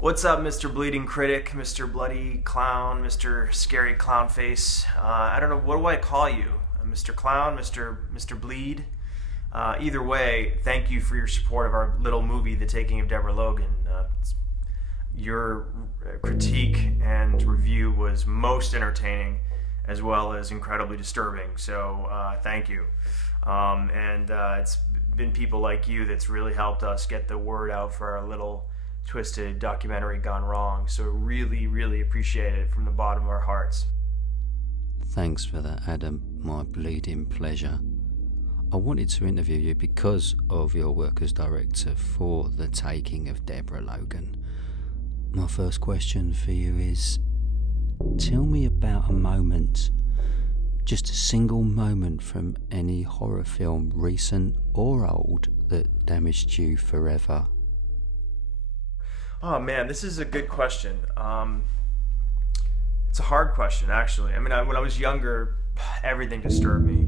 What's up, Mr. Bleeding Critic, Mr. Bloody Clown, Mr. Scary Clown Face? I don't know, what do I call you? Mr. Clown, Mr. Bleed? Either way, thank you for your support of our little movie, The Taking of Deborah Logan. Your critique and review was most entertaining as well as incredibly disturbing, so thank you. It's been people like you that's really helped us get the word out for our little twisted documentary gone wrong, so really, really appreciate it from the bottom of our hearts. Thanks for that, Adam. My bleeding pleasure. I wanted to interview you because of your work as director for The Taking of Deborah Logan. My first question for you is, tell me about a moment, just a single moment from any horror film, recent or old, that damaged you forever. Oh man, this is a good question. It's a hard question, actually. I mean, when I was younger, everything disturbed me.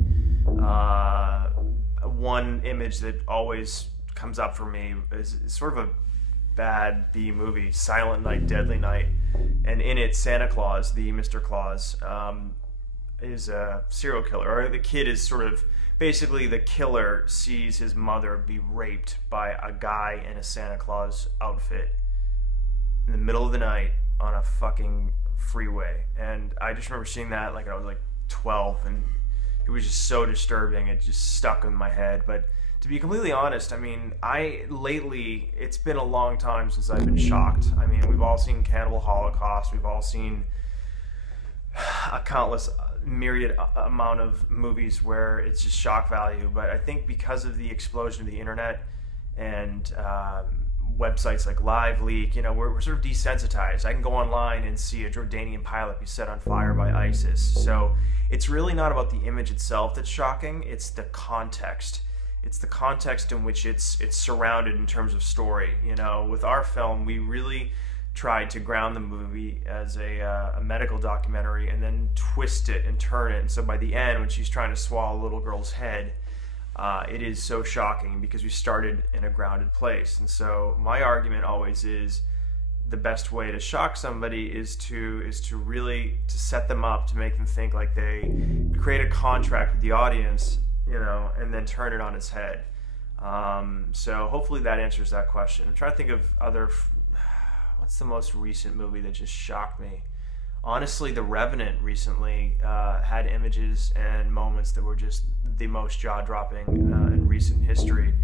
One image that always comes up for me is sort of a bad B movie, Silent Night, Deadly Night, and in it, Santa Claus, the Mr. Claus, is a serial killer. Or the kid is sort of basically the killer sees his mother be raped by a guy in a Santa Claus outfit in the middle of the night on a fucking freeway. And I just remember seeing that like I was like 12, and it was just so disturbing. It just stuck in my head. But to be completely honest, I mean, lately, it's been a long time since I've been shocked. I mean, we've all seen Cannibal Holocaust. We've all seen a countless myriad amount of movies where it's just shock value. But I think because of the explosion of the internet and websites like LiveLeak, we're sort of desensitized. I can go online and see a Jordanian pilot be set on fire by ISIS. So it's really not about the image itself that's shocking. It's the context. It's the context in which it's surrounded in terms of story. With our film, we really tried to ground the movie as a medical documentary and then twist it and turn it. And so by the end, when she's trying to swallow a little girl's head, it is so shocking because we started in a grounded place. And so my argument always is the best way to shock somebody is to really to set them up, to make them think like they create a contract with the audience, and then turn it on its head. So hopefully that answers that question. I'm trying to think of what's the most recent movie that just shocked me? Honestly, The Revenant recently had images and moments that were just the most jaw-dropping in recent history.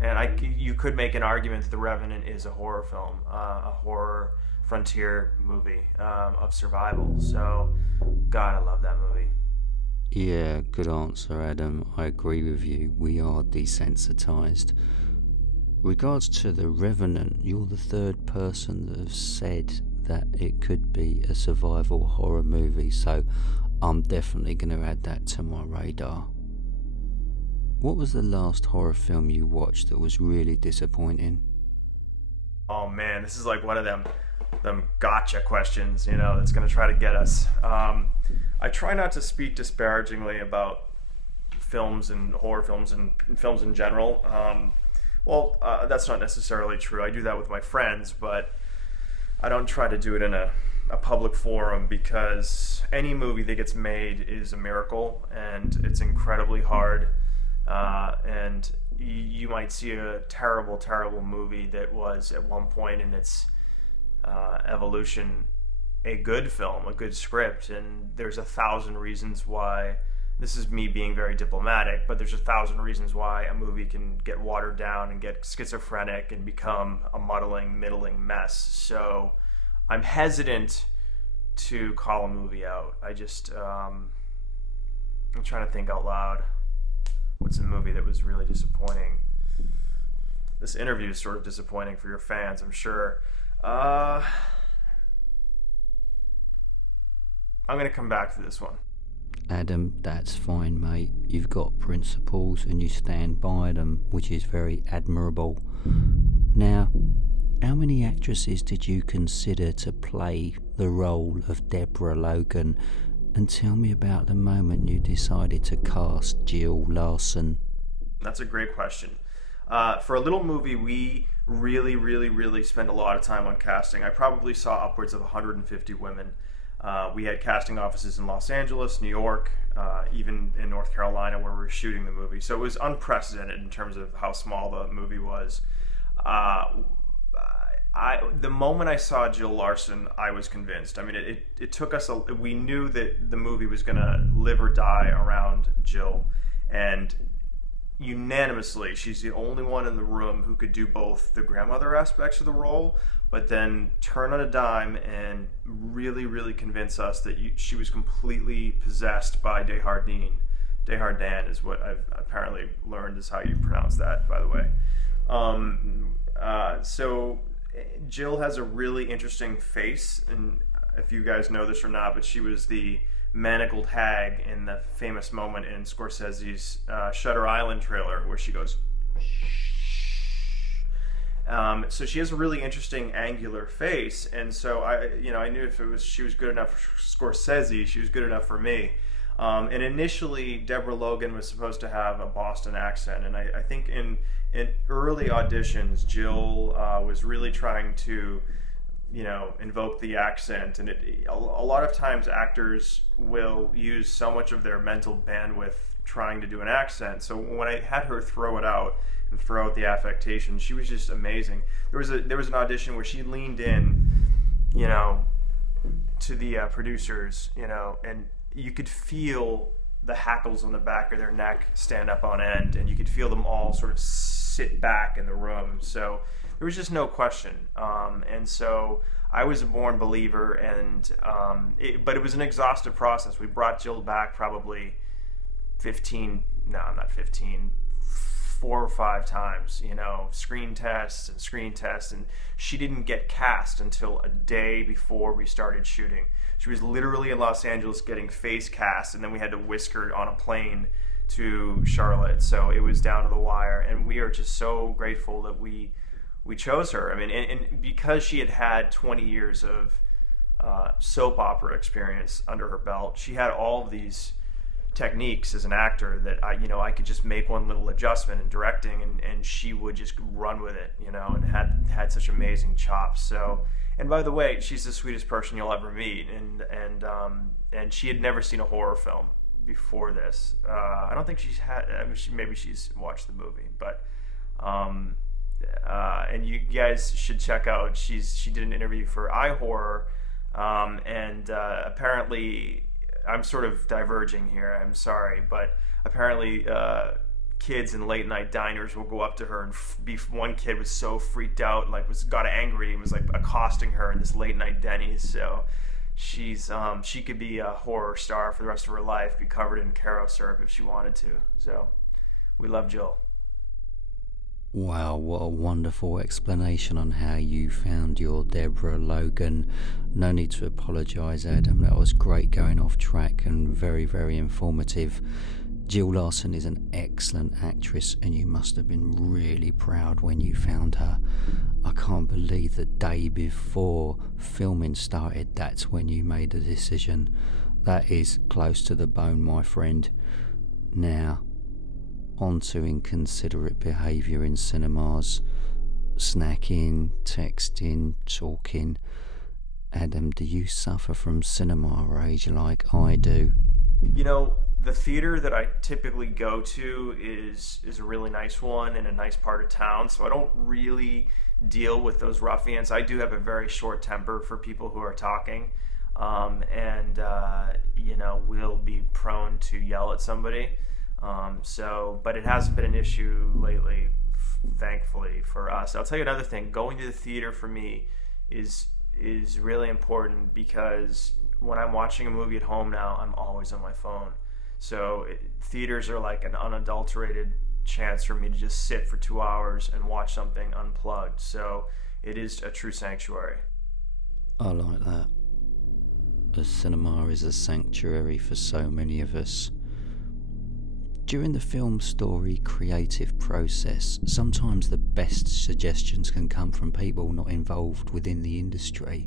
And you could make an argument that The Revenant is a horror film, a horror frontier movie of survival. So, God, I love that movie. Yeah, good answer, Adam. I agree with you. We are desensitized. Regards to The Revenant, you're the third person that has said that it could be a survival horror movie, so I'm definitely going to add that to my radar. What was the last horror film you watched that was really disappointing? Oh man, this is like one of them gotcha questions, that's going to try to get us. I try not to speak disparagingly about films and horror films and films in general. That's not necessarily true. I do that with my friends, but I don't try to do it in a public forum because any movie that gets made is a miracle, and it's incredibly hard. And you might see a terrible, terrible movie that was at one point in its evolution a good film, a good script, and there's 1,000 reasons why. This is me being very diplomatic, but there's 1,000 reasons why a movie can get watered down and get schizophrenic and become a muddling, middling mess. So I'm hesitant to call a movie out. I'm trying to think out loud. What's a movie that was really disappointing? This interview is sort of disappointing for your fans, I'm sure. I'm going to come back to this one. Adam, that's fine, mate. You've got principles and you stand by them, which is very admirable. Now, how many actresses did you consider to play the role of Deborah Logan? And tell me about the moment you decided to cast Jill Larson. That's a great question. For a little movie, we really, really, really spend a lot of time on casting. I probably saw upwards of 150 women. We had casting offices in Los Angeles, New York, even in North Carolina where we were shooting the movie. So it was unprecedented in terms of how small the movie was. The moment I saw Jill Larson, I was convinced. I mean, it took us. We knew that the movie was going to live or die around Jill, and unanimously, she's the only one in the room who could do both the grandmother aspects of the role, but then turn on a dime and really, really convince us that she was completely possessed by Desjardins. Desjardins is what I've apparently learned is how you pronounce that, by the way. So Jill has a really interesting face, and if you guys know this or not, but she was the manacled hag in the famous moment in Scorsese's Shutter Island trailer where she goes so she has a really interesting angular face, and so I knew if she was good enough for Scorsese, she was good enough for me. And initially Deborah Logan was supposed to have a Boston accent, and I think in early auditions Jill was really trying to invoke the accent, and a lot of times actors will use so much of their mental bandwidth trying to do an accent. So when I had her throw it out and throw out the affectation, she was just amazing. There was an audition where she leaned in, to the producers, and you could feel the hackles on the back of their neck stand up on end, and you could feel them all sort of sit back in the room. So there was just no question. And so I was a born believer, and but it was an exhaustive process. We brought Jill back probably 4 or 5 times, screen tests, and she didn't get cast until a day before we started shooting. She was literally in Los Angeles getting face cast, and then we had to whisk her on a plane to Charlotte. So it was down to the wire, and we are just so grateful that we chose her. I mean, and because she had 20 years of soap opera experience under her belt, she had all of these techniques as an actor that I could just make one little adjustment in directing, and she would just run with it, and had such amazing chops. So, and by the way, she's the sweetest person you'll ever meet, and she had never seen a horror film before this. I don't think she's had. I mean, maybe she's watched the movie, but and you guys should check out. She did an interview for iHorror, and apparently, I'm sort of diverging here, I'm sorry, but apparently kids in late night diners will go up to her and one kid was so freaked out, got angry and was accosting her in this late night Denny's. So she could be a horror star for the rest of her life, be covered in Caro syrup if she wanted to. So we love Jill. Wow, what a wonderful explanation on how you found your Deborah Logan. No need to apologise, Adam. That was great going off track and very, very informative. Jill Larson is an excellent actress, and you must have been really proud when you found her. I can't believe the day before filming started, that's when you made the decision. That is close to the bone, my friend. Now, on to inconsiderate behaviour in cinemas, snacking, texting, talking. Adam, do you suffer from cinema rage like I do? The theater that I typically go to is a really nice one in a nice part of town, so I don't really deal with those ruffians. I do have a very short temper for people who are talking, and will be prone to yell at somebody. But it hasn't been an issue lately, thankfully, for us. I'll tell you another thing. Going to the theater for me is really important, because when I'm watching a movie at home now, I'm always on my phone. So theaters are like an unadulterated chance for me to just sit for 2 hours and watch something unplugged. So it is a true sanctuary. I like that. The cinema is a sanctuary for so many of us. During the film story creative process, sometimes the best suggestions can come from people not involved within the industry.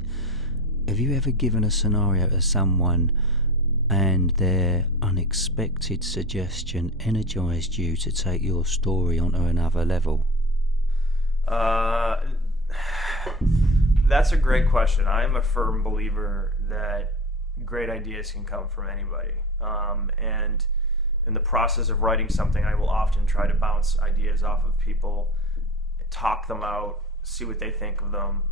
Have you ever given a scenario to someone and their unexpected suggestion energised you to take your story onto another level? Uh, that's a great question. I am a firm believer that great ideas can come from anybody. And in the process of writing something, I will often try to bounce ideas off of people, talk them out, see what they think of them.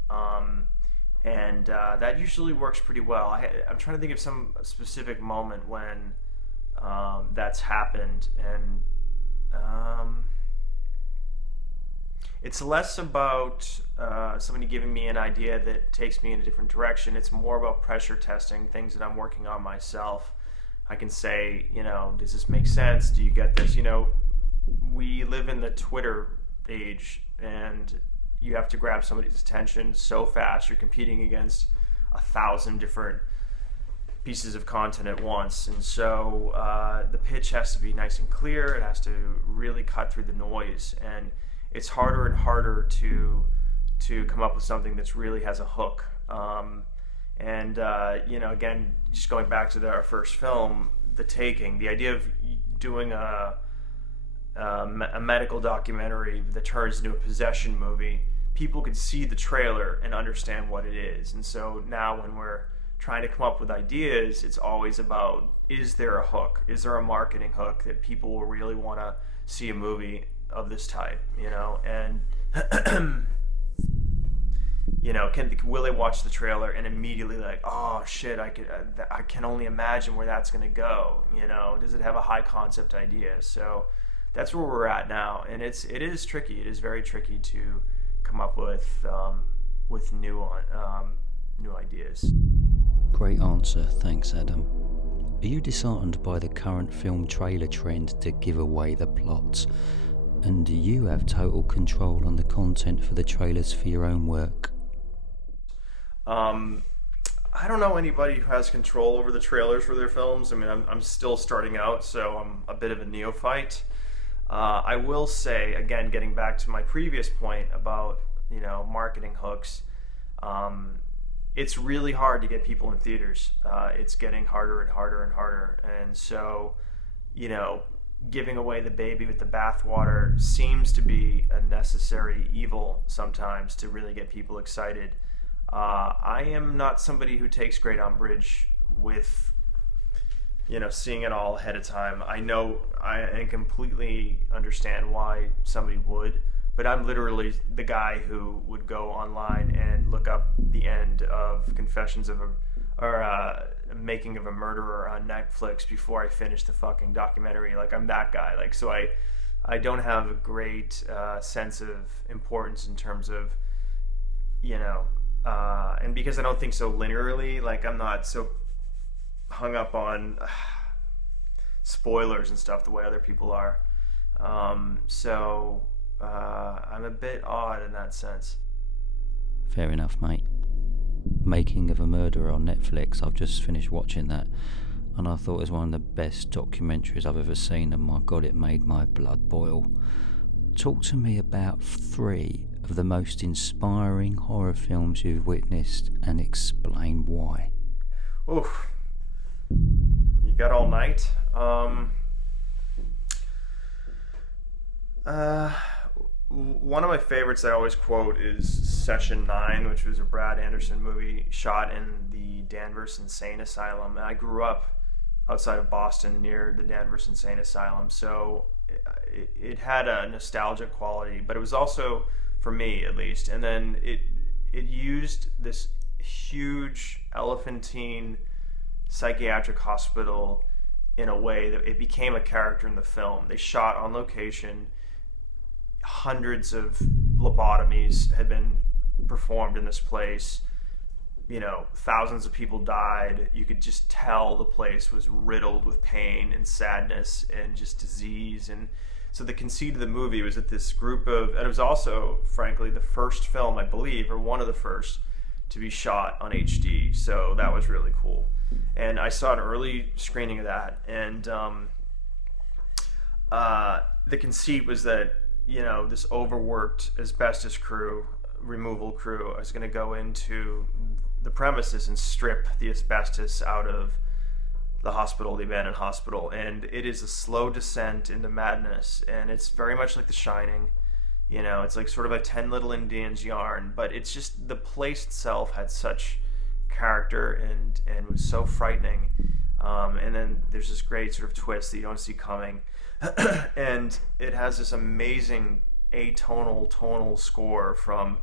And that usually works pretty well. I'm trying to think of some specific moment when that's happened. And it's less about somebody giving me an idea that takes me in a different direction. It's more about pressure testing things that I'm working on myself. I can say, does this make sense? Do you get this? We live in the Twitter age, and you have to grab somebody's attention so fast. You're competing against 1,000 different pieces of content at once, and so the pitch has to be nice and clear. It has to really cut through the noise, and it's harder and harder to come up with something that really has a hook. Again, just going back to our first film, The Taking, the idea of doing a medical documentary that turns into a possession movie, people could see the trailer and understand what it is. And so now when we're trying to come up with ideas, it's always about, is there a hook? Is there a marketing hook that people will really want to see a movie of this type, and will they watch the trailer and immediately like, oh shit, I can only imagine where that's going to go, does it have a high concept idea? So that's where we're at now, and it is tricky. It is very tricky to come up with new ideas. Great answer, thanks Adam. Are you disheartened by the current film trailer trend to give away the plots? And do you have total control on the content for the trailers for your own work? I don't know anybody who has control over the trailers for their films. I mean, I'm still starting out, so I'm a bit of a neophyte. I will say, again, getting back to my previous point about, marketing hooks, it's really hard to get people in theaters. It's getting harder and harder and harder. And so, giving away the baby with the bathwater seems to be a necessary evil sometimes to really get people excited. I am not somebody who takes great umbrage with, seeing it all ahead of time. I know I completely understand why somebody would, but I'm literally the guy who would go online and look up the end of Confessions of Making of a Murderer on Netflix before I finish the fucking documentary. Like, I'm that guy. Like, so I don't have a great sense of importance in terms of, and because I don't think so linearly, like, I'm not so hung up on spoilers and stuff the way other people are. So I'm a bit odd in that sense. Fair enough, mate. Making of a Murderer on Netflix, I've just finished watching that, and I thought it was one of the best documentaries I've ever seen, and my God, it made my blood boil. Talk to me about 3 of the most inspiring horror films you've witnessed, and explain why. Oof. You got all night? One of my favorites I always quote is Session 9, which was a Brad Anderson movie shot in the Danvers Insane Asylum. And I grew up outside of Boston near the Danvers Insane Asylum, so it had a nostalgic quality, but it was also, for me at least, and then it used this huge elephantine psychiatric hospital in a way that it became a character in the film. They shot on location. Hundreds of lobotomies had been performed in this place. Thousands of people died. You could just tell the place was riddled with pain and sadness and just disease. And so the conceit of the movie was that this group of, and it was also, frankly, the first film, I believe, or one of the first to be shot on HD. So that was really cool. And I saw an early screening of that. And the conceit was that, this overworked asbestos removal crew is going to go into the premises and strip the asbestos out of the hospital, the abandoned hospital. And it is a slow descent into madness, and it's very much like The Shining. It's like sort of a 10 Little Indians yarn, but it's just the place itself had such character and was so frightening. And then there's this great sort of twist that you don't see coming. And it has this amazing tonal score from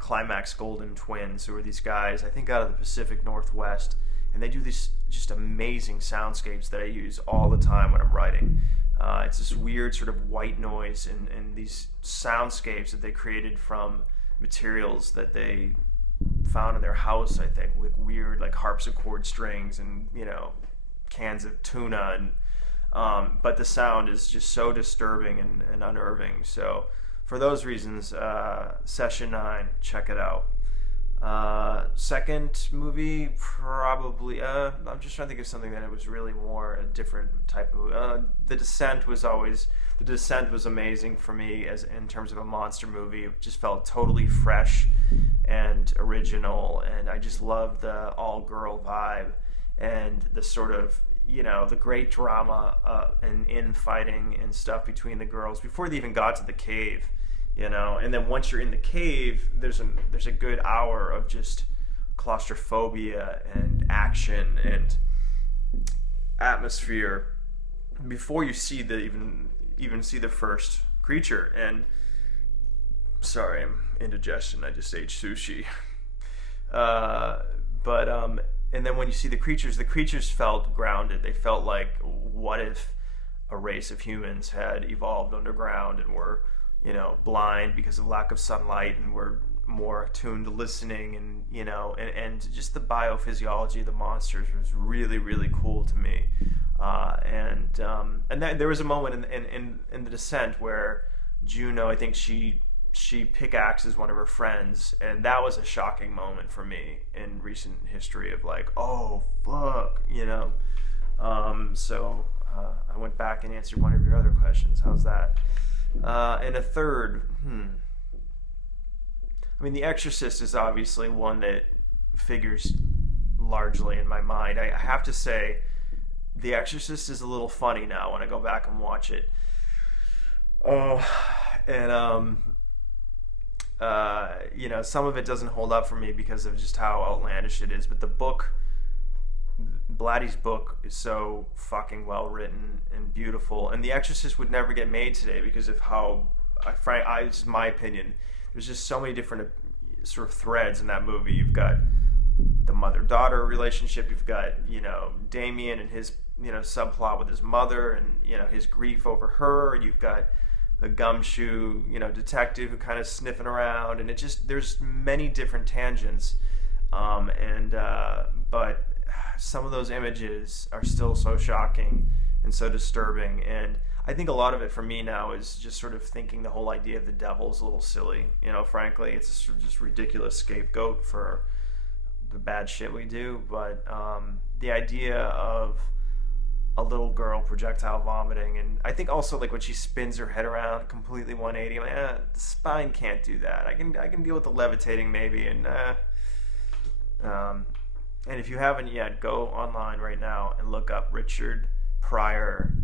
Climax Golden Twins, who are these guys, I think, out of the Pacific Northwest. And they do these just amazing soundscapes that I use all the time when I'm writing. It's this weird sort of white noise and these soundscapes that they created from materials that they found in their house, I think, with weird like harpsichord strings and cans of tuna, and but the sound is just so disturbing and unnerving. So for those reasons, Session 9, check it out. Second movie, probably, I'm just trying to think of something that it was really more a different type of movie. The Descent was amazing for me as in terms of a monster movie. It just felt totally fresh and original, and I just loved the all-girl vibe and the sort of, the great drama and infighting and stuff between the girls before they even got to the cave. And then once you're in the cave, there's a good hour of just claustrophobia and action and atmosphere before you see even see the first creature. And sorry, I'm indigestion. I just ate sushi. And then when you see the creatures felt grounded. They felt like, what if a race of humans had evolved underground and were blind because of lack of sunlight, and we're more attuned to listening, and just the biophysiology of the monsters was really, really cool to me. And then there was a moment in The Descent where Juno, I think she pickaxes one of her friends, and that was a shocking moment for me in recent history of like, oh fuck, So I went back and answered one of your other questions. How's that? And a third, I mean, The Exorcist is obviously one that figures largely in my mind. I have to say, The Exorcist is a little funny now when I go back and watch it. Oh, and some of it doesn't hold up for me because of just how outlandish it is. But the book, Blatty's book, is so fucking well written and beautiful, and The Exorcist would never get made today because of how, it's just my opinion, there's just so many different sort of threads in that movie. You've got the mother-daughter relationship, you've got Damien and his subplot with his mother, and his grief over her, and you've got the gumshoe detective who kind of sniffing around, and there's many different tangents, but some of those images are still so shocking and so disturbing. And I think a lot of it for me now is just sort of thinking the whole idea of the devil is a little silly. Frankly, it's a sort of just ridiculous scapegoat for the bad shit we do. But the idea of a little girl projectile vomiting, and I think also like when she spins her head around completely 180, I'm like, the spine can't do that. I can deal with the levitating maybe, and if you haven't yet, go online right now and look up Richard Pryor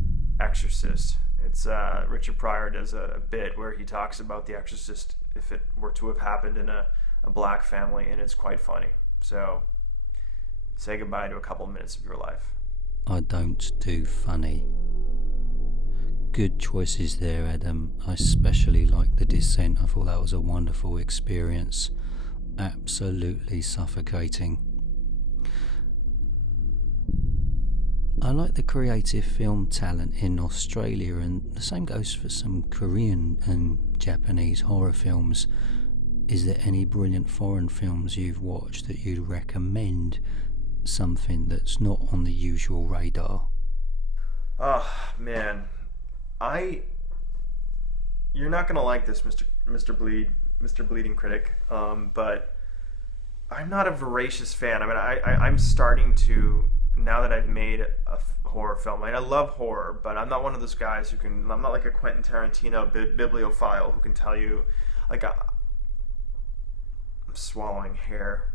Exorcist. It's Richard Pryor does a bit where he talks about The Exorcist if it were to have happened in a black family, and it's quite funny. So say goodbye to a couple minutes of your life. I don't do funny. Good choices there, Adam. I especially like The Descent. I thought that was a wonderful experience. Absolutely suffocating. I like the creative film talent in Australia, and the same goes for some Korean and Japanese horror films. Is there any brilliant foreign films you've watched that you'd recommend? Something that's not on the usual radar? Oh man, you're not gonna like this, Mr. Bleeding Critic, but I'm not a voracious fan. I mean, I'm starting to, now that I've made a horror film, and I love horror, but I'm not one of those guys I'm not like a Quentin Tarantino bibliophile who can tell you, like, I'm swallowing hair.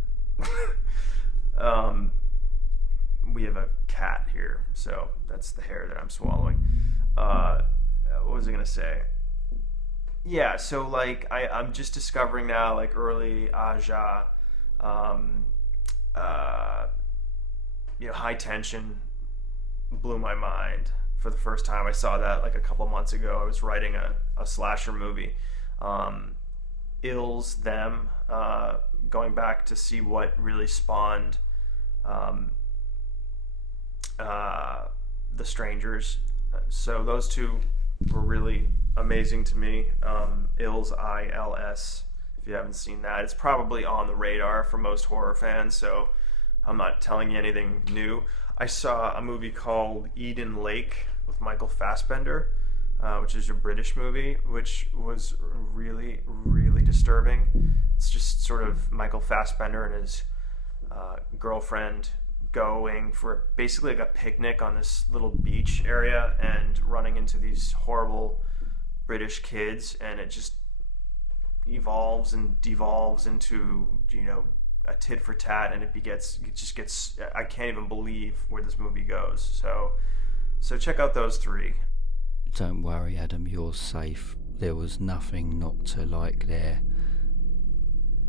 We have a cat here, so that's the hair that I'm swallowing. What was I gonna say? Yeah, so like I'm just discovering now, like early Aja, um, uh, High Tension blew my mind for the first time. I saw that like a couple months ago. I was writing a slasher movie. Um, Ills, Them, going back to see what really spawned um, uh, The Strangers. So those two were really amazing to me. Ills, ILS. If you haven't seen that, it's probably on the radar for most horror fans. So I'm not telling you anything new. I saw a movie called Eden Lake with Michael Fassbender, which is a British movie, which was really, really disturbing. It's just sort of Michael Fassbender and his girlfriend going for basically like a picnic on this little beach area and running into these horrible British kids, and it just evolves and devolves into a tit for tat, and it just gets I can't even believe where this movie goes. So check out those three. Don't worry, Adam, you're safe. There was nothing not to like there.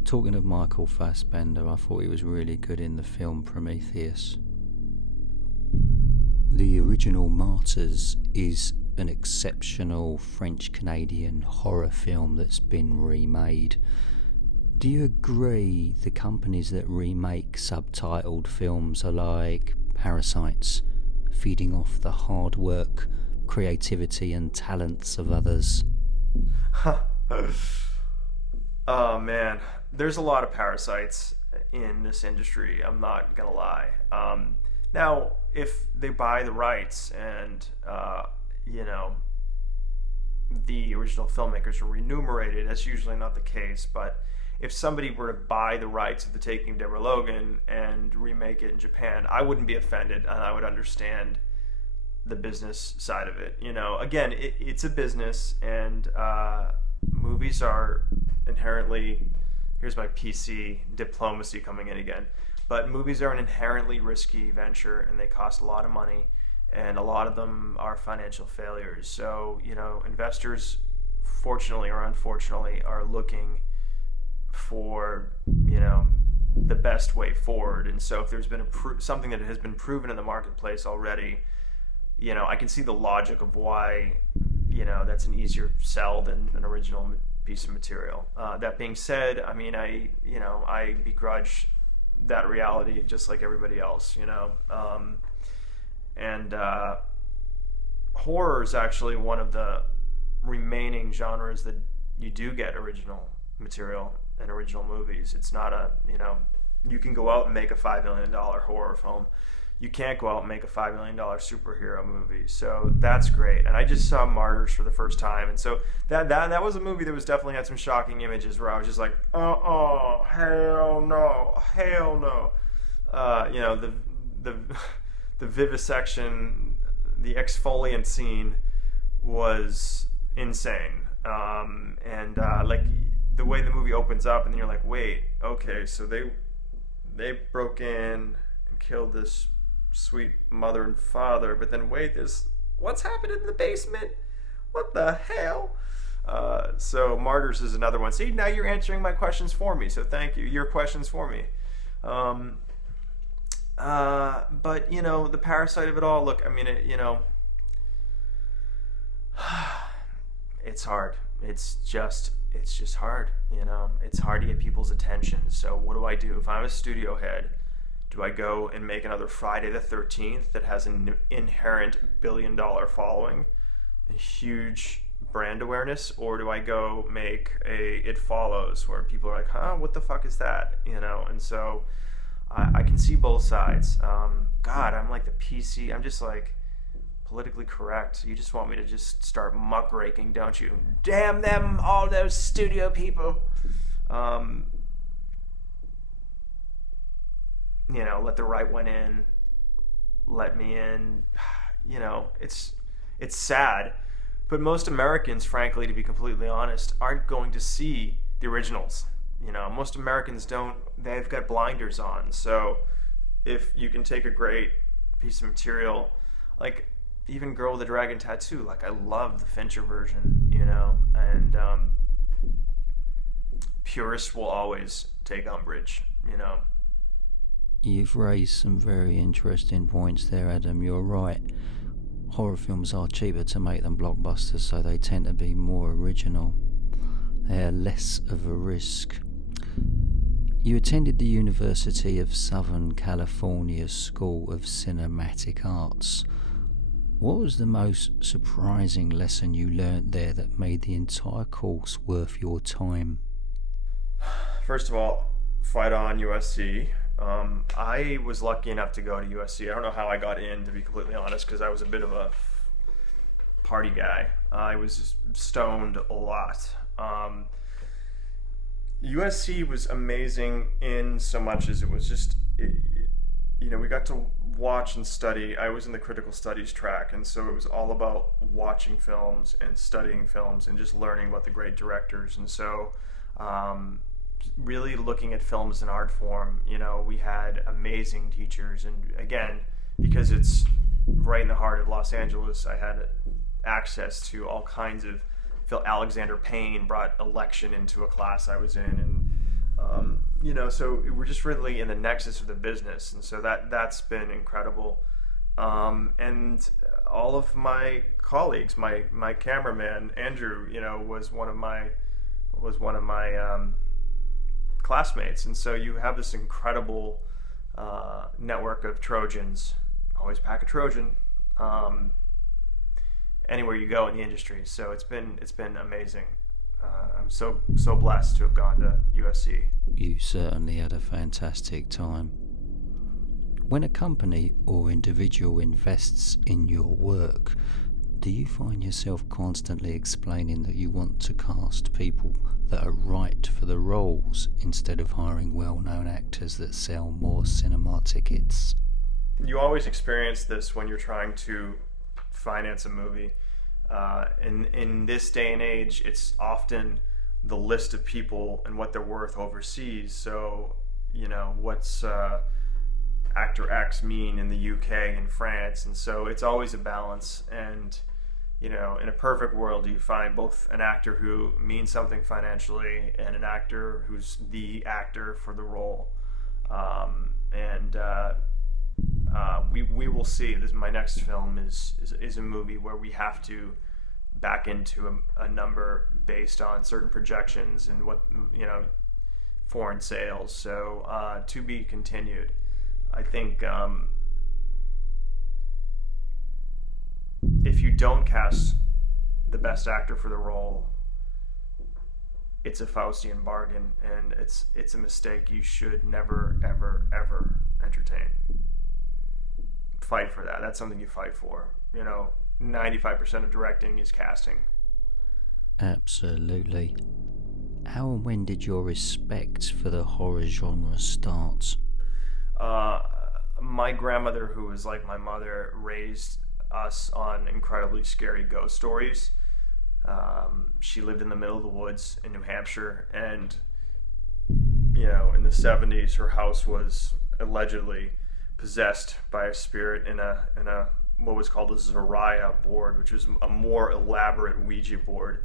Talking of Michael Fassbender, I thought he was really good in the film Prometheus. The original Martyrs is an exceptional French-Canadian horror film that's been remade. Do you agree the companies that remake subtitled films are like parasites, feeding off the hard work, creativity and talents of others? Oh man, there's a lot of parasites in this industry. I'm not gonna lie. Now, if they buy the rights and the original filmmakers are remunerated, that's usually not the case. But if somebody were to buy the rights of The Taking of Deborah Logan and remake it in Japan, I wouldn't be offended, and I would understand the business side of it. Again, it's a business, and movies are inherently, here's my PC diplomacy coming in again, but movies are an inherently risky venture, and they cost a lot of money, and a lot of them are financial failures. So investors, fortunately or unfortunately, are looking for the best way forward. And so if there's been something that has been proven in the marketplace already, I can see the logic of why that's an easier sell than an original piece of material. That being said, I mean, I begrudge that reality just like everybody else. And horror is actually one of the remaining genres that you do get original material and original movies. It's not you can go out and make a $5 million horror film. You can't go out and make a $5 million superhero movie. So that's great. And I just saw Martyrs for the first time. And so that was a movie that was definitely had some shocking images where I was just like, oh, hell no, hell no. The vivisection, the exfoliant scene was insane. Like the way the movie opens up, and then you're like, wait, okay, so they broke in and killed this sweet mother and father, but then wait, what's happened in the basement? What the hell? So Martyrs is another one. See, now you're answering my questions for me, so thank you. Your questions for me. But the parasite of it all. Look, I mean, it's hard. It's just hard. It's hard to get people's attention. So what do I do if I'm a studio head? Do I go and make another Friday the 13th that has an inherent billion-dollar following, a huge brand awareness, or do I go make a It Follows where people are like, huh, what the fuck is that? And so I can see both sides. God, I'm like the PC. I'm just like politically correct. You just want me to just start muckraking, don't you? Damn them, all those studio people. Let the right one in, let me in. It's sad, but most Americans, frankly, to be completely honest, aren't going to see the originals. Most Americans don't. They've got blinders on. So if you can take a great piece of material, like even Girl with the Dragon Tattoo, like I love the Fincher version. and purists will always take umbrage. You've raised some very interesting points there, Adam. You're right. Horror films are cheaper to make than blockbusters, so they tend to be more original. They are less of a risk. You attended the University of Southern California School of Cinematic Arts. What was the most surprising lesson you learnt there that made the entire course worth your time? First of all, fight on USC. I was lucky enough to go to USC. I don't know how I got in, to be completely honest, because I was a bit of a party guy. I was just stoned a lot. USC was amazing in so much as it was just, we got to watch and study. I was in the critical studies track, and so it was all about watching films and studying films and just learning about the great directors. And so really looking at film as an art form, we had amazing teachers. And again, because it's right in the heart of Los Angeles, I had access to all kinds of Alexander Payne brought election into a class I was in, and so we're just really in the nexus of the business, and so that's been incredible. And all of my colleagues, my cameraman Andrew, was one of my classmates, and so you have this incredible network of Trojans. Always pack a Trojan. Anywhere you go in the industry, so it's been amazing. I'm so blessed to have gone to USC. You certainly had a fantastic time. When a company or individual invests in your work, do you find yourself constantly explaining that you want to cast people that are right for the roles instead of hiring well-known actors that sell more cinema tickets? You always experience this when you're trying to finance a movie. In this day and age, it's often the list of people and what they're worth overseas. So, what's actor X mean in the UK and France? And so it's always a balance. And, in a perfect world, you find both an actor who means something financially and an actor who's the actor for the role. We will see. My next film is a movie where we have to back into a number based on certain projections and what foreign sales. So to be continued. I think if you don't cast the best actor for the role, it's a Faustian bargain, and it's a mistake you should never, ever, ever entertain. Fight for that. That's something you fight for. 95% of directing is casting. Absolutely. How and when did your respect for the horror genre start? My grandmother, who was like my mother, raised us on incredibly scary ghost stories. She lived in the middle of the woods in New Hampshire, and in the 70s her house was allegedly possessed by a spirit in a what was called a Zariah board, which was a more elaborate Ouija board,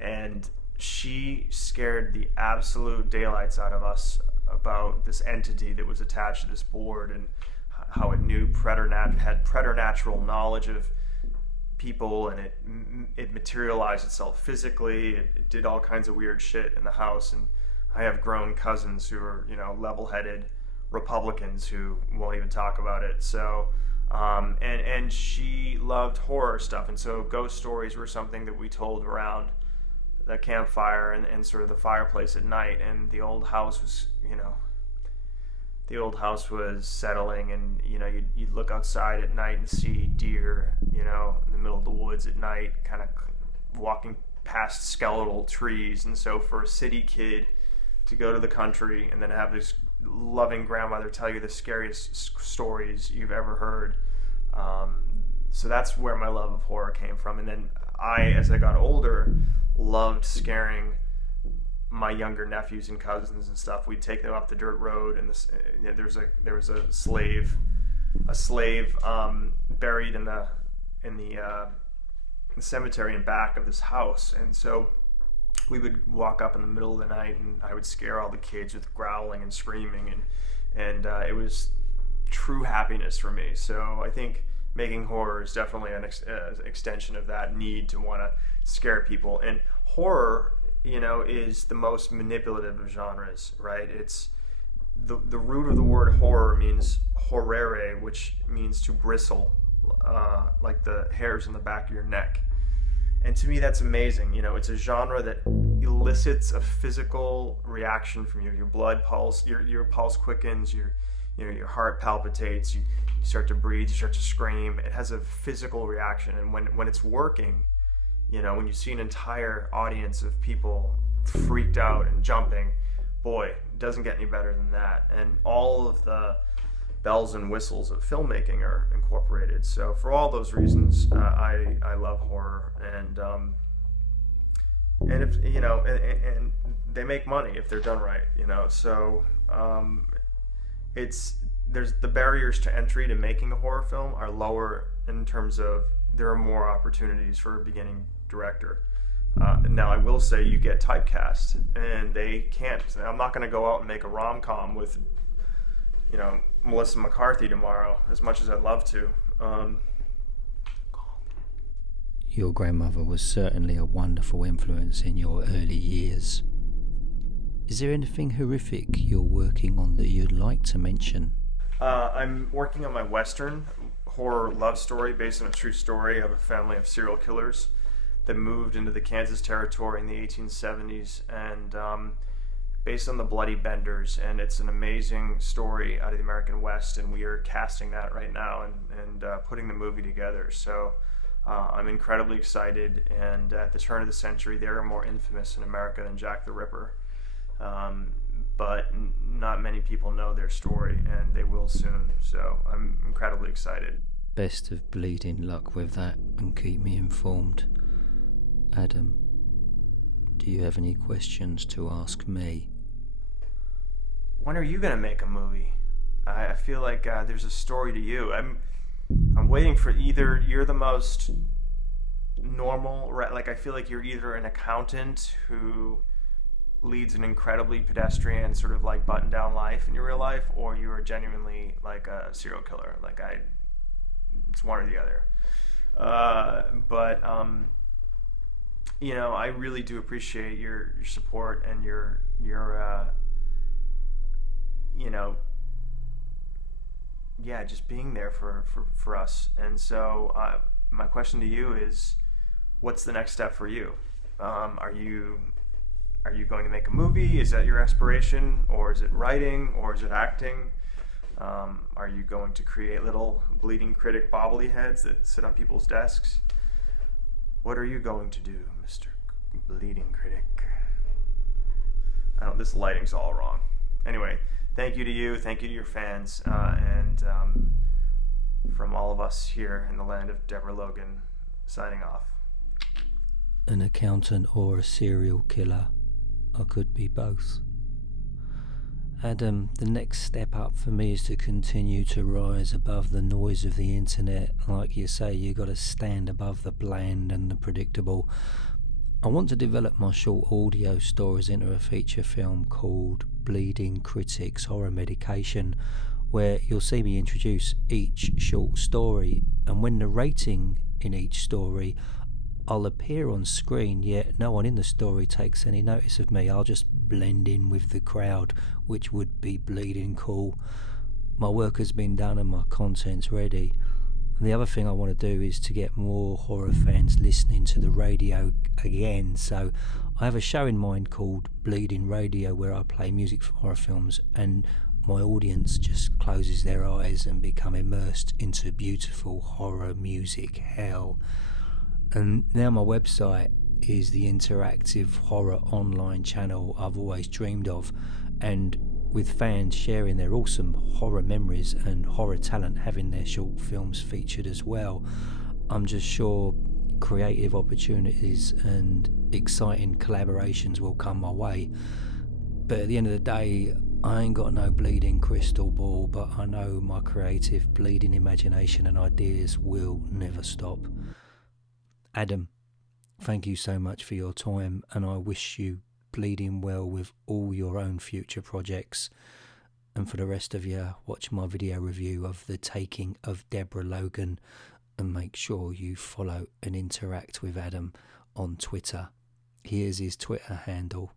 and she scared the absolute daylights out of us about this entity that was attached to this board, and how it knew had preternatural knowledge of people, and it materialized itself physically. It did all kinds of weird shit in the house, and I have grown cousins who are level-headed Republicans who won't even talk about it. So and she loved horror stuff, and so ghost stories were something that we told around the campfire and sort of the fireplace at night. And the old house was settling, and you'd look outside at night and see deer in the middle of the woods at night, kind of walking past skeletal trees. And so for a city kid to go to the country and then have this loving grandmother tell you the scariest stories you've ever heard, so that's where my love of horror came from. And then as I got older, loved scaring my younger nephews and cousins and stuff. We'd take them up the dirt road, and there was a slave buried in the cemetery in back of this house. And so we would walk up in the middle of the night, and I would scare all the kids with growling and screaming, and it was true happiness for me. So I think making horror is definitely an extension of that need to want to scare people. And horror, is the most manipulative of genres, right? It's the root of the word horror means horrere, which means to bristle, like the hairs on the back of your neck. And to me, that's amazing. It's a genre that elicits a physical reaction from you. Your blood pulse, your pulse quickens, your heart palpitates, you start to breathe, you start to scream. It has a physical reaction. And when it's working, when you see an entire audience of people freaked out and jumping, boy, it doesn't get any better than that. And all of the bells and whistles of filmmaking are incorporated. So for all those reasons, I love horror, and if and they make money if they're done right. So there's the barriers to entry to making a horror film are lower in terms of there are more opportunities for a beginning director. Now I will say you get typecast, and they can't. I'm not going to go out and make a rom-com with Melissa McCarthy tomorrow, as much as I'd love to. Your grandmother was certainly a wonderful influence in your early years. Is there anything horrific you're working on that you'd like to mention? I'm working on my Western horror love story based on a true story of a family of serial killers that moved into the Kansas Territory in the 1870s, and based on the Bloody Benders. And it's an amazing story out of the American West, and we are casting that right now and putting the movie together. So I'm incredibly excited, and at the turn of the century, they are more infamous in America than Jack the Ripper. But not many people know their story, and they will soon. So I'm incredibly excited. Best of bleeding luck with that, and keep me informed. Adam, do you have any questions to ask me? When are you gonna make a movie? I feel like there's a story to you. I'm waiting for either you're the most normal, like I feel like you're either an accountant who leads an incredibly pedestrian sort of like button down life in your real life, or you are genuinely like a serial killer. It's one or the other. But I really do appreciate your support and your just being there for us. And so my question to you is, what's the next step for you? Are you going to make a movie? Is that your aspiration? Or is it writing? Or is it acting? Are you going to create little bleeding critic bobbly heads that sit on people's desks? What are you going to do, Mr. Bleeding Critic? This lighting's all wrong. Anyway, thank you to you, thank you to your fans, and from all of us here in the land of Deborah Logan, signing off. An accountant or a serial killer? I could be both. Adam, the next step up for me is to continue to rise above the noise of the internet. Like you say, you got to stand above the bland and the predictable. I want to develop my short audio stories into a feature film called Bleeding Critics Horror Medication, where you'll see me introduce each short story, and when narrating in each story, I'll appear on screen, yet no one in the story takes any notice of me. I'll just blend in with the crowd, which would be bleeding cool. My work has been done and my content's ready. And the other thing I want to do is to get more horror fans listening to the radio again. So I have a show in mind called Bleeding Radio, where I play music from horror films, and my audience just closes their eyes and become immersed into beautiful horror music hell. And now my website is the interactive horror online channel I've always dreamed of, and with fans sharing their awesome horror memories and horror talent having their short films featured as well, I'm just sure creative opportunities and exciting collaborations will come my way. But at the end of the day, I ain't got no bleeding crystal ball, but I know my creative bleeding imagination and ideas will never stop. Adam, thank you so much for your time, and I wish you bleeding well with all your own future projects. And for the rest of you, watch my video review of The Taking of Deborah Logan, and make sure you follow and interact with Adam on Twitter. Here's his Twitter handle: